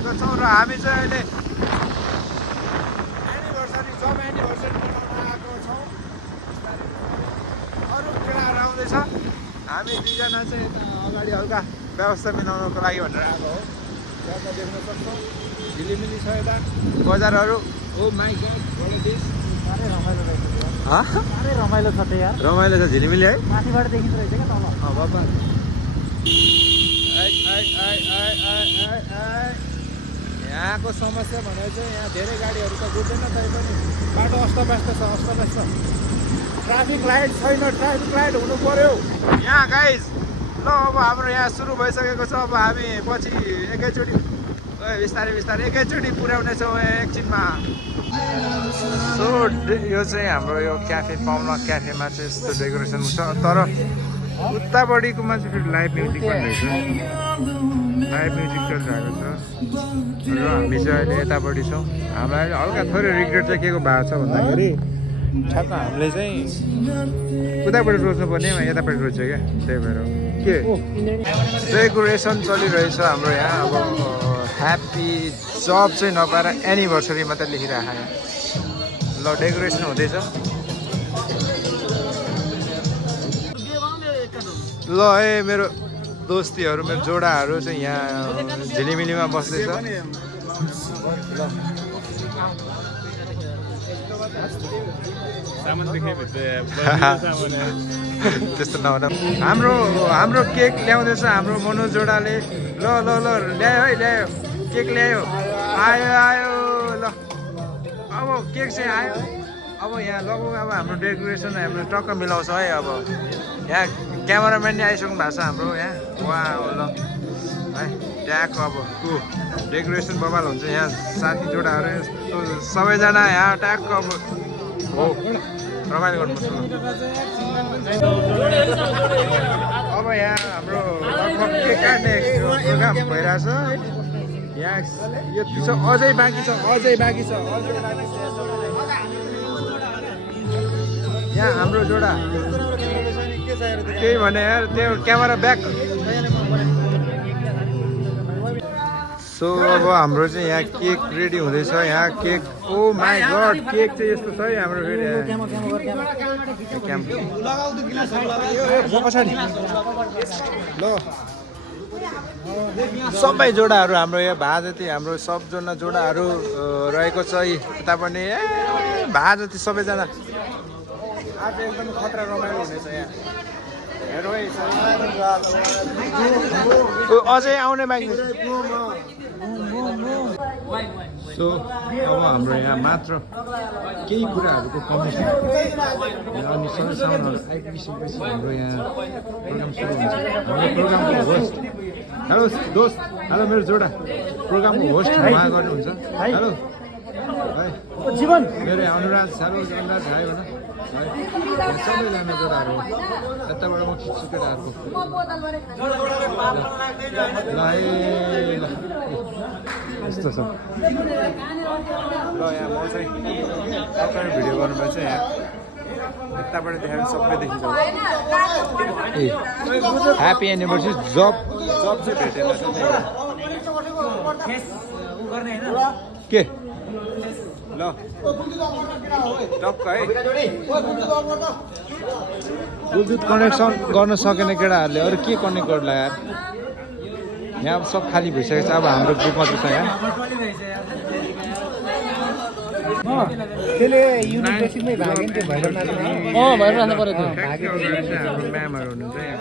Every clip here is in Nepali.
गइसकेको छौँ र हामी चाहिँ अहिले एनिभर्सरी जब एनिभर्सरी मनाउन आएको छौँ। अरू केटाहरू आउँदैछ, हामी दुईजना चाहिँ यता अगाडि हल्का व्यवस्था मिलाउनको लागि भनेर आएको हो। यता देख्न सक्छौँ झिलिमिली छ यता बजारहरू। Oh my god what is this? साह्रै रमाइलो रहेछ यार, साह्रै रमाइलो छ त यार। रमाइलो छ झिलिमिली है। माथिबाट देखिँदो रहेछ क्या तल। बाबा यहाँको समस्या भने चाहिँ यहाँ धेरै गाडीहरू त गुड्दैन, तैपनि बाटो अस्तव्यस्त छ, अस्तव्यस्त। ट्राफिक लाइट छैन, ट्राफिक लाइट हुनु पर्यो यहाँ गाइज। ल अब हाम्रो यहाँ सुरु भइसकेको छ। अब हामी पछि एकैचोटि बिस्तारै बिस्तारै एकैचोटि पुर्याउने छौँ एकछिनमा। सो यो चाहिँ हाम्रो यो क्याफे पाउला क्याफेमा चाहिँ यस्तो डेकोरेसन छ, तर उतापट्टिकोमा चाहिँ फेरि लाइभ म्युजिक पनि रहेछ। लाइभ म्युजिक चलिरहेको छ र हामी चाहिँ अहिले यतापट्टि छौँ। हामीलाई हल्का थोरै रिग्रेट चाहिँ के को भएको छ भन्दाखेरि ठ्याक्क हामीले चाहिँ उतापट्टि रोज्नुपर्ने यतापट्टि रोज्छ क्या, त्यही भएर के डेकोरेसन चलिरहेछ हाम्रो यहाँ। अब ह्याप्पी जब चाहिँ नपाएर एनिभर्सरी मात्रै लेखिरहेको यहाँ। ल डेकोरेसन हुँदैछ। ल है मेरो दोस्तीहरू, मेरो जोडाहरू चाहिँ यहाँ झिलिमिलीमा बस्दैछ। त्यस्तो नहुँदा हाम्रो केक ल्याउँदैछ हाम्रो मनोज जोडाले। ल ल ल ल्यायो है, ल्यायो केक ल्यायो, आयो आयो। ल अब केक चाहिँ आयो। अब यहाँ लगभग अब हाम्रो डेकोरेसन हाम्रो टक्क मिलाउँछ है। अब यहाँ क्यामेराम्यान नि आइसक्नु भएको छ हाम्रो यहाँ। वा ल है ट्याक अब डेकोरेसन बबाल हुन्छ यहाँ। साथी जोडाहरू यस्तो सबैजना यहाँ ट्याक अब हो रमाइलो गर्नुपर्छ। अब यहाँ हाम्रो लगभग केक काट्ने प्रोग्राम भइरहेछ है। यहाँ यो अझै बाँकी छ, अझै बाँकी छ, अझै बाँकी छ। यहाँ हाम्रो जोडा केही भने यार त्यो क्यामेरा ब्याक। सो अब हाम्रो चाहिँ यहाँ केक रेडी हुँदैछ। यहाँ cake oh my god cake चाहिँ यस्तो छ है हाम्रो फेरि पछाडि। ल सबै जोडाहरू हाम्रो यहाँ भए जति हाम्रो सबजना जोडाहरू रहेको छ यता पनि भए जति सबैजना। आज एकदम खतरा रमाइलो हुनेछ यहाँ। हेरौँ है अझै आउने बाँकी। सो अब हाम्रो यहाँ मात्र केही कुराहरूको कमी छ अनि सबै सामानहरू आइपुगिसकेपछि हाम्रो यहाँ प्रोग्राम सुरु हुन्छ। हाम्रो प्रोग्रामको होस्ट हेलो दोस्त, हेलो मेरो जोडा प्रोग्रामको होस्ट उहाँ गर्नुहुन्छ। हेलो है जीवन मेरो अनुराज, हेलो अनुराज भाइ भन है सबैजना जोडाहरू यताबाट म खिच्छु केटाहरूको। ल है ल यस्तो छ। ल यहाँ म चाहिँ तपाईँ भिडियो गर्नुभएछ यहाँ यताबाट देखाएर सबै देखिन्छ। ए ह्याप्पी एनिभर्सरी जब चाहिँ भेटेन के ल टक्क है। ब्लुटुथ कनेक्सन गर्न सकेन केटाहरूले, अरू के कनेक्ट गर्ला यार। यहाँ अब सब खाली भइसकेको छ। अब हाम्रो ग्रुप मात्रै छ यहाँ। त्यसले युनिट बेसिकमै भाग्यो नि त्यो भएर नाच्नु पर्यो त्यो भाग्यो। हाम्रो म्यामहरू हुनुहुन्छ यहाँ।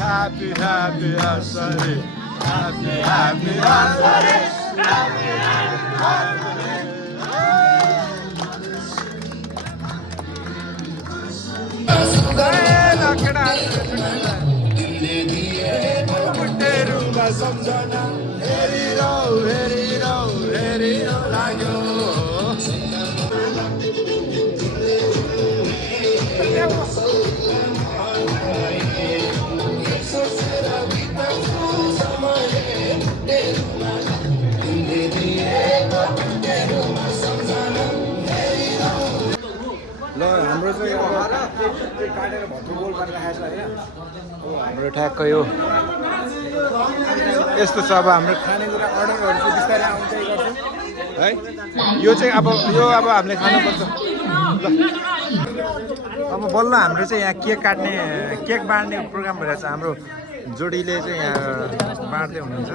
happy happy anniversary happy happy anniversary happy सम्झना हेरिरौ लाग्यो ल हाम्रो चाहिँ काटेर भत्रो गोल पारेर राखेको छ होइन हाम्रो ठ्याक्क यो यस्तो छ अब हाम्रो खानेकुरा अर्डरहरू चाहिँ बिस्तारै आउँदै गर्छ है यो चाहिँ अब हामीले खानुपर्छ ल अब बल्ल हाम्रो चाहिँ यहाँ केक बाँड्ने प्रोग्राम भइरहेको छ हाम्रो जोडीले चाहिँ यहाँ बाँड्दै हुनुहुन्छ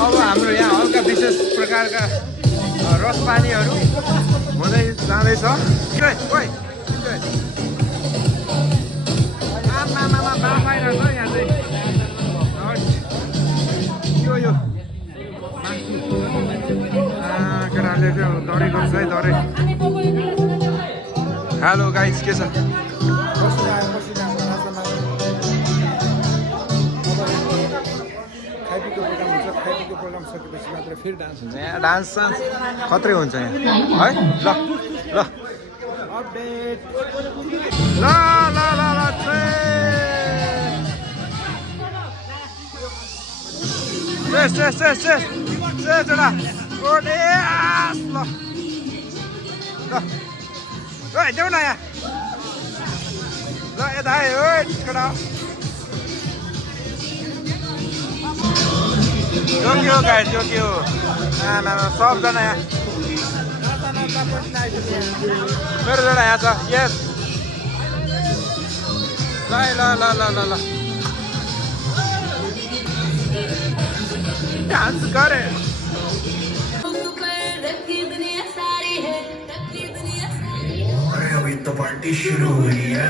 अब हाम्रो यहाँ हल्का विशेष प्रकारका रस पानीहरू हुँदै जाँदैछ यो केटाहरूले चाहिँ दौडी गर्छ है दौडे हेलो गाइज के छ खाइपीको प्रोग्राम सकेपछि मात्र फेरि डान्स हुन्छ यहाँ डान्स खत्रै हुन्छ यहाँ है ल अपडेट ल देऊ न यहाँ ल यता केटा जोक्यो गाइस जोक्यो सबजना यहाँ मेरो जोडा यहाँ छ यस ल डान्स गरे अभी तो पार्टी शुरू हुई है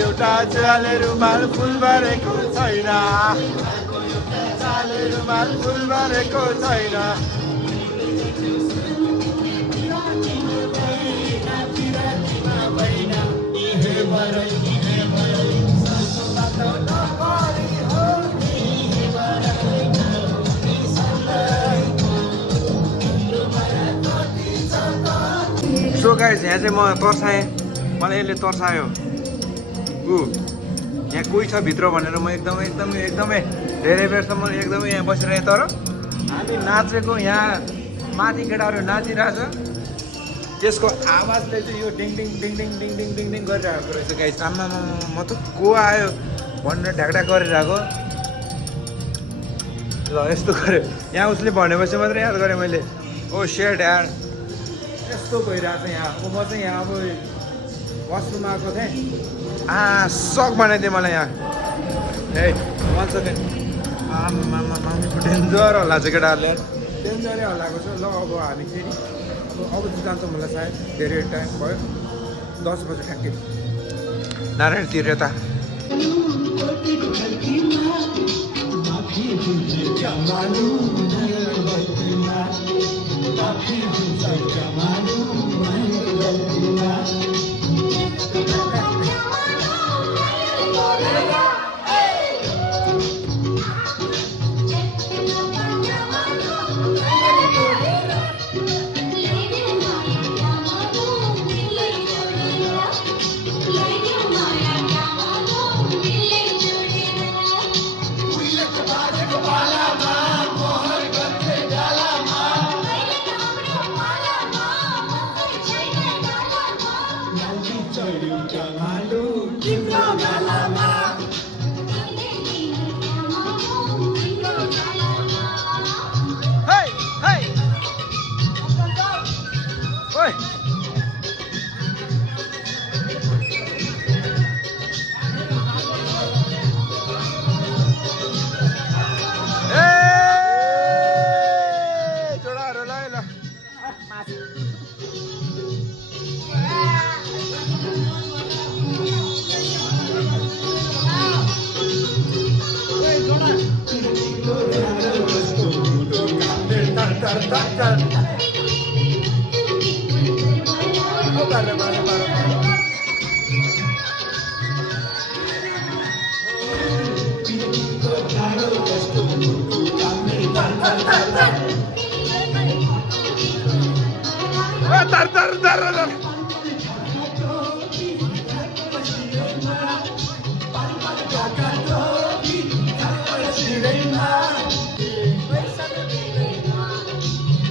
एउटा चाले रुमाल फुल भरेको छैन चाले रुमाल फुल भरेको छैन सो गाइस यहाँ चाहिँ म तर्साएँ मलाई यसले तर्सायो यहाँ कोही छ भित्र भनेर म एकदमै धेरै बेरसम्म एकदमै यहाँ बसिरहेँ। तर हामी नाचेको यहाँ माथि केटाहरू नाचिरहेछ, त्यसको आवाजले चाहिँ यो डिङ डिङ डिङ डिङ डिङ डिङ डिङ डिङ गरिरहेको रहेछ गाइस। आमामा म त को आयो भनेर ढ्याकढ्याक गरिरहेको। ल यस्तो गऱ्यो, यहाँ उसले भनेपछि मात्रै याद गरेँ मैले। ओ सेट यार, यस्तो भइरहेको छ यहाँ। अब म चाहिँ यहाँ अब वासरुम आएको थिएँ, सक बनाइदिएँ मलाई यहाँ। ए 1 सेकेन्ड, आमामा डेन्जर हल्ला छ केटाहरूले, डेन्जरै हल्लाएको छ। ल अब हामी फेरि अब चाहिँ जान्छ मलाई सायद, धेरै टाइम भयो, 10 बजे ठ्याक्कै नारायण तीर्थ।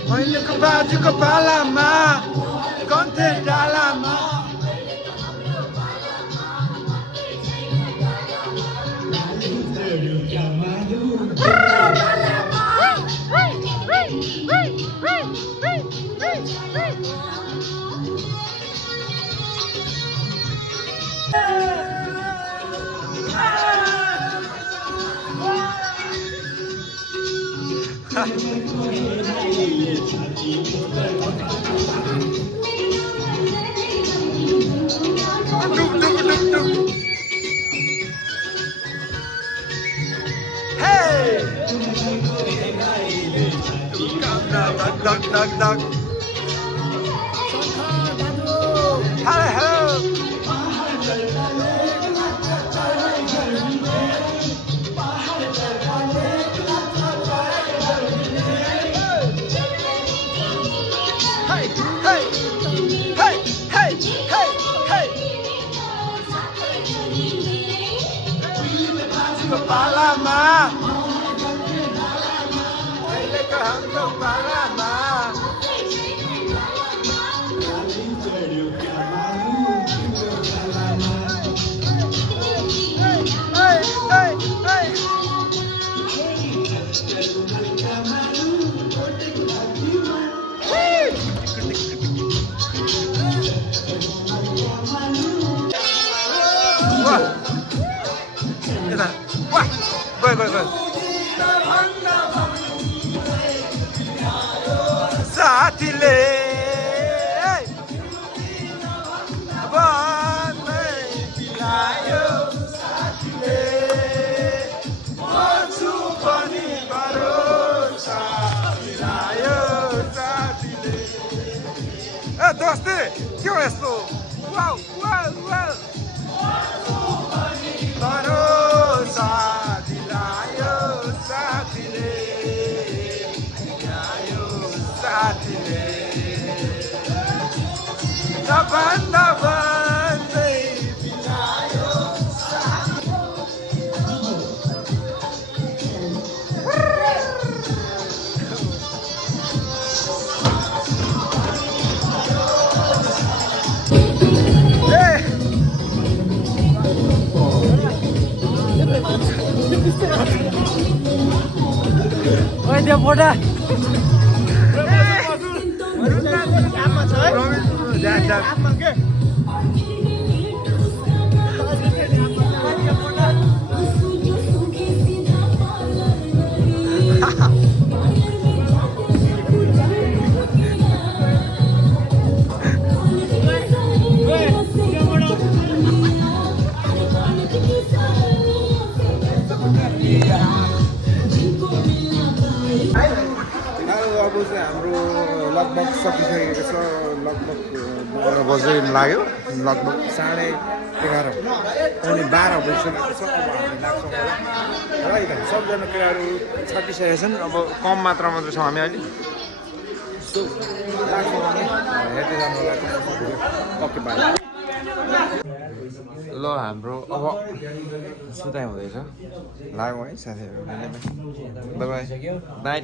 Mainnya baju kepala ma, konten dalam ma. Dug. Hello. Kepala ma. Kepala ma. Go. Satile. Doste, que é isso? Uau. ओइ त्यो फोटा अब चाहिँ हाम्रो लगभग सकिसकेको छ लगभग 12 बजे लाग्यो लगभग 11:30 अनि 12 बजिसकेको छ अब हामी लाग्छौँ होला है त सबजना केटाहरू छाटिसकेका छन् अब कम मात्रामा मात्रै छौँ हामी अहिले लाग्छौँ भने हेर्दै जानु होला ओके बाई ल हाम्रो अब सुताइ हुँदैछ लाग्यौँ है साथीहरू बाई बाई